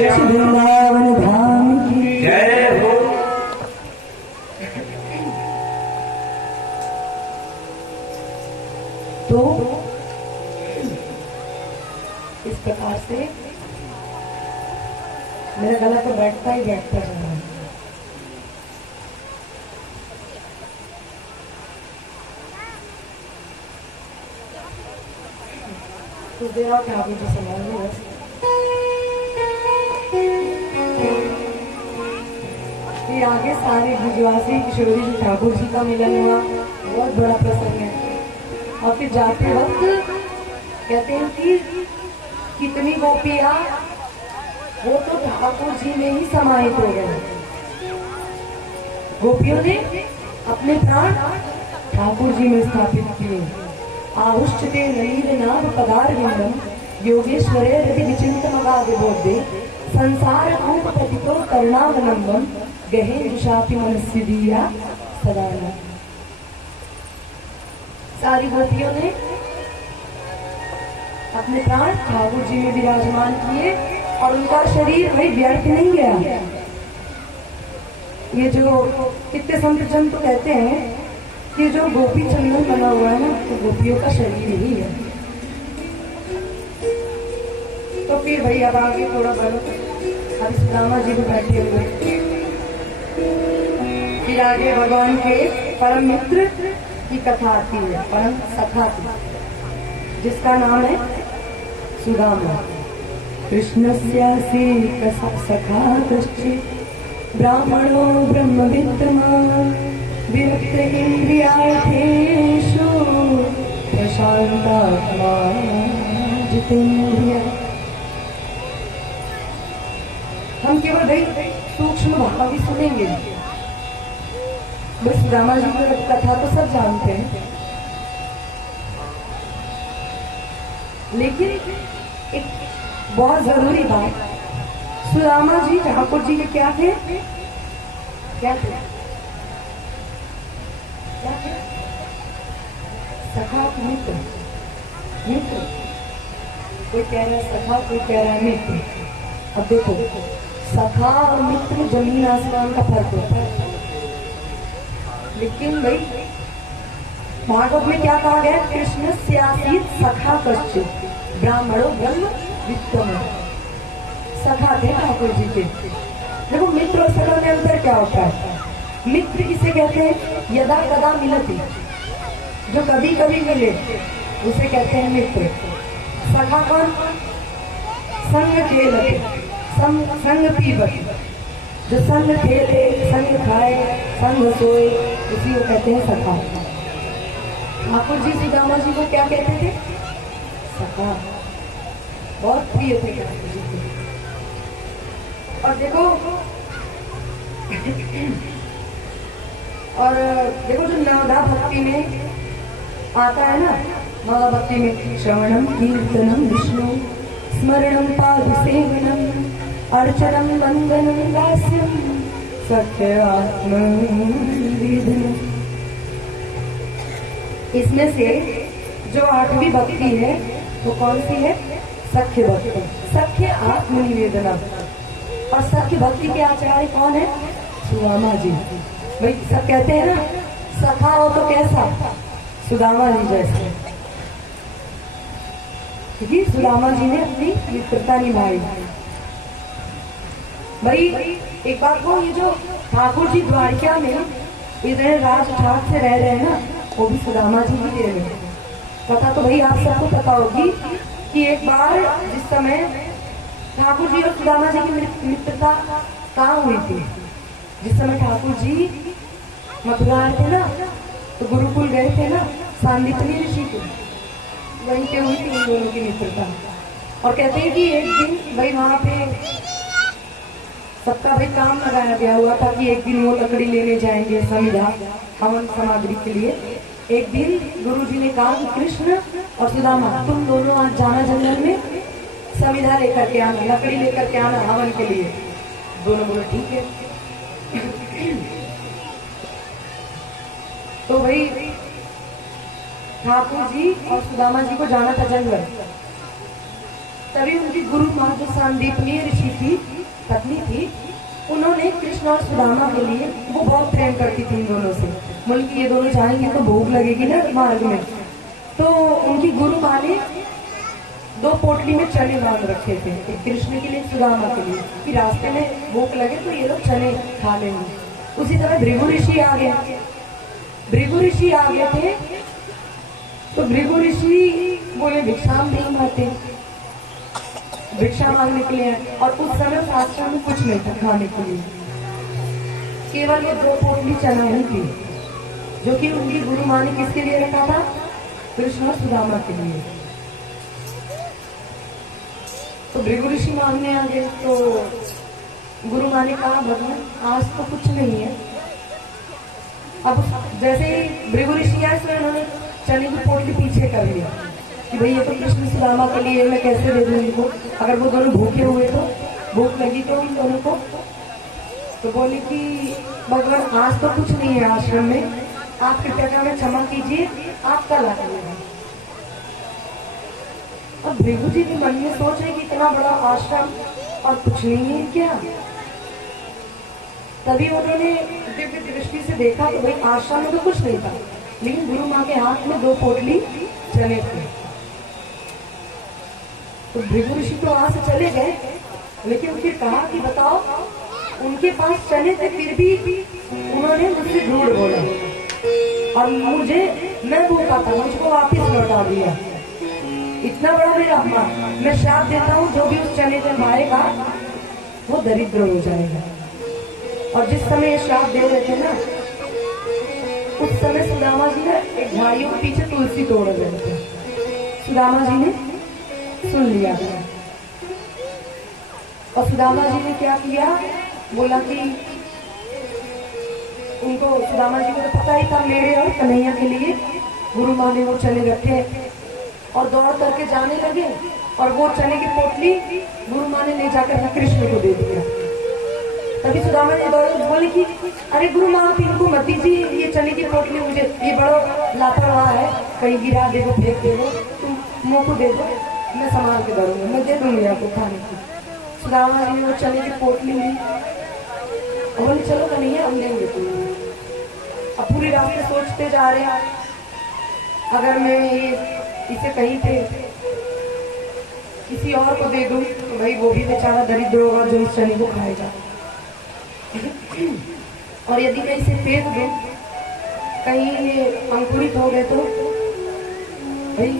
वृंदावन धाम की जय हो। तो इस प्रकार से मेरा गला तो बैठता ही बैठता जा रहा है। तो देर आप यहाँ पे संभाल लो बस। ये आगे सारे ब्रजवासी किशोरी जी ठाकुर जी का मिलन हुआ, बहुत बड़ा प्रसंग है। और फिर जाते वक्त कहते हैं कि कितनी गोपियां वो तो ठाकुर जी में ही समाहित हो गए। गोपियों ने अपने प्राण ठाकुर जी में स्थापित किए। आहुष्यते नलीननाभ पदारविंदम योगेश्वरे रति विचिंतमगाद बोधे संसार रूप पतितो करुणावलंबम गहे जुषापि मनस्य दिया सदाना। सारी गोपियों ने अपने प्राण ठाकुर जी में विराजमान किए और उनका शरीर वही व्यर्थ नहीं गया। ये जो कितने संत जन तो कहते हैं कि जो गोपी चंदन बना हुआ है ना, तो गोपियों का शरीर ही है। तो फिर भाई अब आगे थोड़ा बढ़ो। अब सुदामा जी भी बैठे हुए, फिर आगे भगवान के परम मित्र की कथा आती है, परम सखा की, जिसका नाम है सुदामा। कृष्णस्यासि सखा कश्चित् ब्राह्मणो ब्रह्मविद्वान् विरक्त इन्द्रियार्थेषु प्रशान्तात्मा जितेन्द्रियः। हम केवल भाई सूक्ष्म भाव भी सुनेंगे। बस सुदामा जी की कथा तो सब जानते हैं, लेकिन एक बहुत जरूरी बात, सुदामा जी ठाकुर जी के क्या थे? क्या थे? सखा मित्र। मित्र, कोई कह रहा है सखा, कोई कह रहा है मित्र। अब देखो, सखा और मित्र जमीन आसमान का फर्क होता है। लेकिन भाई भागवत में क्या कहा गया? कृष्ण स्यासीत सखा कश्चित् ब्राह्मणो ब्रह्म विद्वान्। सखा थे ठाकुर जी के। देखो, मित्र और सखा में अंतर क्या होता है? मित्र किसे कहते हैं? यदा कदा मिलती, जो कभी कभी मिले उसे कहते हैं मित्र। सखा कौन? संग खेलते, संग पीबत, जो संग खेले, संग खाए, संग सोए, उसी को कहते हैं सखा। ठाकुर जी सुदामा जी को क्या कहते थे? सखा। बहुत प्रिय थे ठाकुर जी को। और देखो और देखो, जो नवदा भक्ति में आता है ना, नवदा भक्ति में श्रवणम कीर्तनम विष्णु स्मरणम पाद सेवनम अर्चनम वंदनम दास्यम सत्य आत्म निवेदनम। इसमें से जो 8वीं भक्ति है वो कौन सी है? सख्य भक्ति, सख्य आत्म निवेदनम। और सख्य भक्ति के आचार्य कौन है? सुदामा जी। भाई सब कहते हैं ना, सखा हो तो कैसा? सुदामा जी जैसे। क्योंकि सुदामा जी ने अपनी मित्रता निभाई। भाई एक बात को, ये जो ठाकुर जी द्वारिका में इतने राज ठाक से रह रहे हैं ना, वो भी सुदामा जी ही दे रहे। कथा तो भाई आप सबको पता होगी कि एक बार जिस समय ठाकुर जी और सुदामा जी की मित्रता कहाँ हुई थी? जिस समय ठाकुर जी मथुरा आए थे ना, तो गुरुकुल गए थे ना, सांदीपनी ऋषि को, वहीं पे हुई थी उन दोनों की मित्रता। और कहते हैं कि एक दिन भाई वहां पे सबका भाई काम लगाया गया हुआ था कि एक दिन वो लकड़ी लेने जाएंगे समिधा हवन सामग्री के लिए। एक दिन गुरुजी ने कहा कि कृष्ण और सुदामा तुम दोनों आज जाना जंगल में, समिधा लेकर के आना, लकड़ी लेकर के आना हवन के लिए। दोनों बोले ठीक है। तो भाई ठाकुर जी और सुदामा जी को जाना था जंगल। तभी उनकी गुरु माँ जो सांदीपनी ऋषि थी, पत्नी थी, उन्होंने कृष्ण और सुदामा के लिए, वो बहुत प्रेम करती थी इन दोनों से, बोली कि ये दोनों जाएंगे तो भूख लगेगी ना मार्ग में, तो उनकी गुरु माँ ने 2 पोटली में चने बांध रखे थे, एक कृष्ण के लिए, सुदामा के लिए, कि रास्ते में भूख लगे तो ये लोग चने खा लेंगे। उसी तरह भृगु ऋषि आ गए, भृगु ऋषि आ गए थे, तो भृगु ऋषि बोले भिक्षा नहीं मांगते, भिक्षा मांगने के लिए, और उस समय उस आश्रम में कुछ नहीं था खाने के लिए, केवल ये 2 पोटली चना ही थी, जो कि उनकी गुरु माँ ने किसके लिए रखा था, कृष्ण और सुदामा के लिए। तो भृगु ऋषि मांगने आ गए, तो गुरु माँ ने कहा भगवान आज तो कुछ नहीं है। अब जैसे ही भृगु ऋषि आए तो उन्होंने चने की पोटली पीछे कर लिया कि भाई ये तो कृष्ण सुदामा के लिए, मैं कैसे दे दूं इनको, अगर वो दोनों भूखे हुए तो, भूख लगी तो उन दोनों को। तो बोले कि भगवान आज तो कुछ नहीं है आश्रम में, आप कृपया कर हमें क्षमा कीजिए, आप कल आ जाइएगा। अब भृगु जी भी मन में सोच रहे कि इतना बड़ा आश्रम और कुछ नहीं है क्या। तभी उन्होंने दिव्य दृष्टि से देखा तो भाई आश्रम में तो कुछ नहीं था, लेकिन गुरु माँ के हाथ में 2 पोटली चने थे। तो भृगु ऋषि तो वहां से चले गए, लेकिन फिर कहा कि बताओ, उनके पास चने थे फिर भी उन्होंने मुझसे झूठ बोला और मैं भूखा था, मुझको वापिस लौटा दिया। इतना बड़ा मेरा अपमान, मैं श्राप देता हूँ जो भी उस चने में खाएगा वो दरिद्र हो जाएगा। और जिस समय ये श्राप दे रहे थे ना, उस समय सुदामा जी ने एक झाड़ियों के पीछे तुलसी तोड़ रहे थे, सुदामा जी ने सुन लिया और सुदामा जी ने क्या किया, बोला कि उनको, सुदामा जी को तो पता ही था मेरे और कन्हैया के लिए गुरु माँ ने वो चने रखे, और दौड़ करके जाने लगे और वो चने की पोटली गुरु माँ ने ले जाकर कृष्ण को दे दिया। तभी सुदामा जी दौड़ बोले कि अरे गुरु माँ आप इनको मत दीजिए, ये चने की पोटली मुझे, ये बड़ा लापरवाह है, कहीं गिरा दे दो, फेंक दे दो, तुम मुँह को दे दो, मैं संभाल के दौड़ूंगा, मैं दे दूंगी आपको खाने की। सुदामा जी ने वो चने की पोटली ली और बोले चलो कन्हैया हम देंगे तुम्हें। अब पूरी रास्ते सोचते जा रहे हैं, अगर मैं इसे कहीं पे किसी और को दे दूं तो भाई वो भी बेचारा दरिद्र होगा जो इस चने को खाएगा, और यदि मैं इसे फेंक दूं, कहीं ये अंकुरित हो गए तो भाई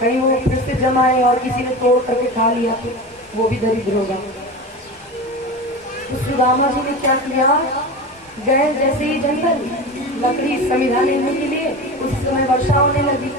कहीं वो फिर से जमाए और किसी ने तोड़ करके खा लिया तो वो भी दरिद्र होगा। तो सुदामा जी ने क्या किया, गए जैसे ही जंगल लकड़ी समिधा लेने के लिए, उस समय वर्षा होने लगी।